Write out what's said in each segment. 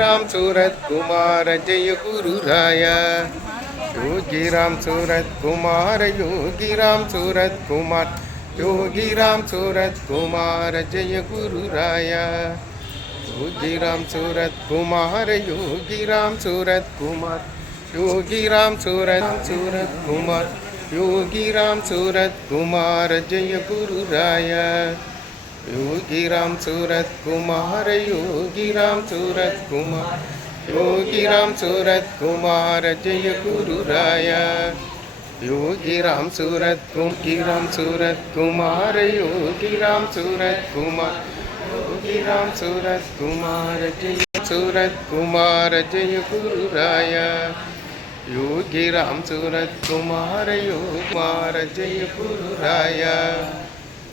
राम सूरत कुमार जय गुरु राया योगी राम सूरत कुमार योगी राम सूरत कुमार योगी राम सूरत कुमार जय गुरु राया योगी राम सूरत कुमार योगी राम सूरत कुमार योगी राम सूरत सूरत कुमार योगी राम सूरत कुमार जय गुरु राया योगी राम सूरत कुमार योगी राम सूरत कुमार योगी राम सूरत कुमार जय गुरु राया योगी राम सूरत योगी राम सूरत कुमार योगी राम सूरत कुमार योगी राम सूरत कुमार जय सूरत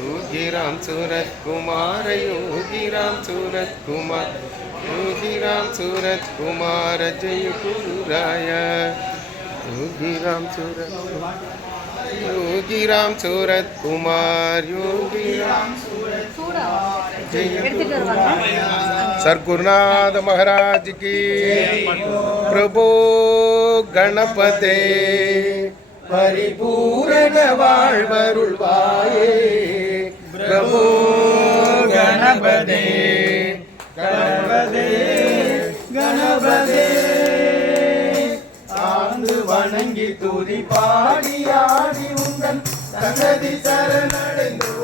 யோகிராம் சூரத்குமார யோகிராம் சூரத்குமார் யோகிராம் சூரத்குமார ஜெய குருராய யோகிராம் சூரத் யோகிராம் சூரத்குமார் யோகிராம் சர்க்குருநாத மகாராஜ் கி பிரபோ கணபதே பரிபூரண வாழ்வருள்வாயே பிரபு கணபதே கணபதே கணபதே. ஆந்து வணங்கி துதி பாடி ஆடி உங்கள் சங்கதி சரணடைந்தோ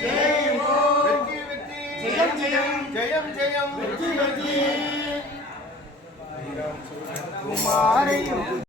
வெற்றி வெற்றி ஜெயம், ஜெயம். ஜெயம் ஜெயம் வெற்றி வெற்றி ஸ்ரீராம் சூரத் குமாரையும்